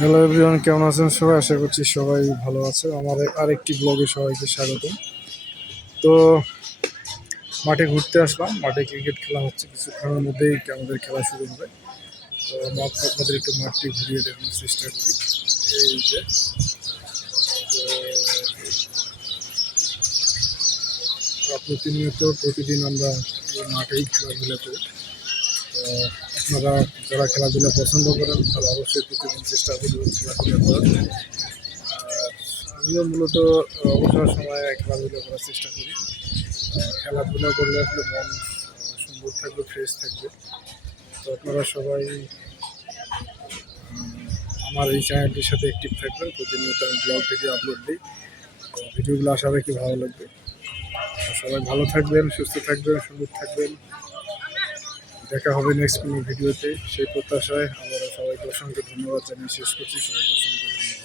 Hello everyone, কেমন আছেন সবাই? আশা করছি সবাই ভালো আছে। আমার আরেকটি ব্লগে সবাইকে স্বাগত। তো মাঠে ঘুরতে আসলাম। মাঠে ক্রিকেট খেলা হচ্ছে, কিছুক্ষণের মধ্যেই আমাদের খেলা শুরু হবে। তো আমরা আপনাদের একটু মাঠটি ঘুরিয়ে দেখানোর চেষ্টা করি। এই যে প্রতিদিন আমরা এই মাঠেই খেলাধুলা করি। তো আপনারা যারা খেলাধুলা পছন্দ করেন তারা অবশ্যই প্রতিদিন চেষ্টা করবেন খেলাধুলা করার। আর আমিও মূলত অবসর সময়ে খেলাধুলা করার চেষ্টা করি। খেলাধুলা করলে আসলে মন সুন্দর থাকবে, ফ্রেশ থাকবে। তো আপনারা সবাই আমার এই চ্যানেলটির সাথে অ্যাক্টিভ থাকবেন। প্রতিনিয়ত আমি ব্লগ ভিডিও আপলোড দিই। তো ভিডিওগুলো আশা রাখি ভালো লাগবে। সবাই ভালো থাকবেন, সুস্থ থাকবেন, সুন্দর থাকবেন। দেখা হবে নেক্সট কোনো ভিডিওতে, সেই প্রত্যাশায় আমরা সবাইকে অসংখ্য ধন্যবাদ জানিয়ে শেষ করছি। সবাইকে অসংখ্য ধন্যবাদ।